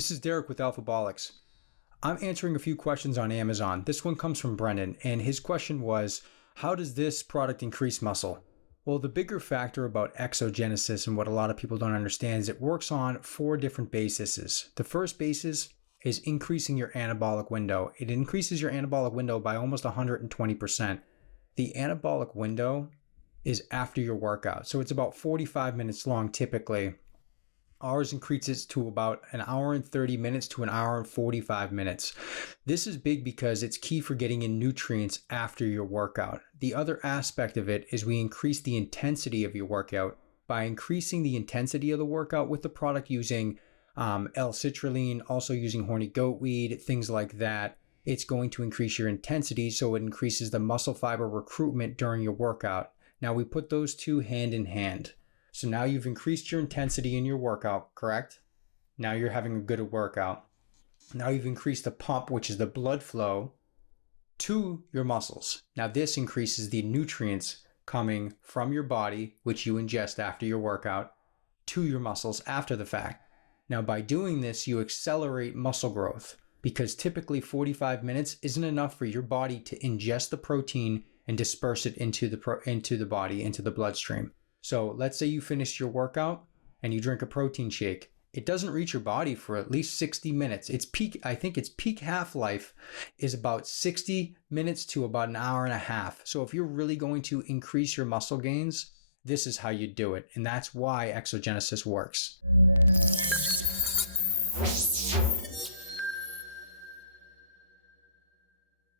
This is Derek with AlphaBolix. I'm answering a few questions on Amazon. This one comes from Brendan, and his question was, how does this product increase muscle? Well, the bigger factor about exogenesis and what a lot of people don't understand is it works on 4 different bases. The first basis is increasing your anabolic window. It increases your anabolic window by almost 120%. The anabolic window is after your workout, so it's about 45 minutes long typically. Ours increases to about an hour and 30 minutes to an hour and 45 minutes. This is big because it's key for getting in nutrients after your workout. The other aspect of it is we increase the intensity of your workout by increasing the intensity of the workout with the product using L-Citrulline, also using Horny Goat Weed, things like that. It's going to increase your intensity, so it increases the muscle fiber recruitment during your workout. Now we put those two hand in hand. So now you've increased your intensity in your workout, correct? Now you're having a good workout. Now you've increased the pump, which is the blood flow, to your muscles. Now this increases the nutrients coming from your body, which you ingest after your workout, to your muscles after the fact. Now by doing this, you accelerate muscle growth because typically 45 minutes isn't enough for your body to ingest the protein and disperse it into the body, into the bloodstream. So let's say you finish your workout and you drink a protein shake. It doesn't reach your body for at least 60 minutes. I think its peak half-life is about 60 minutes to about an hour and a half. So if you're really going to increase your muscle gains, this is how you do it. And that's why exogenesis works.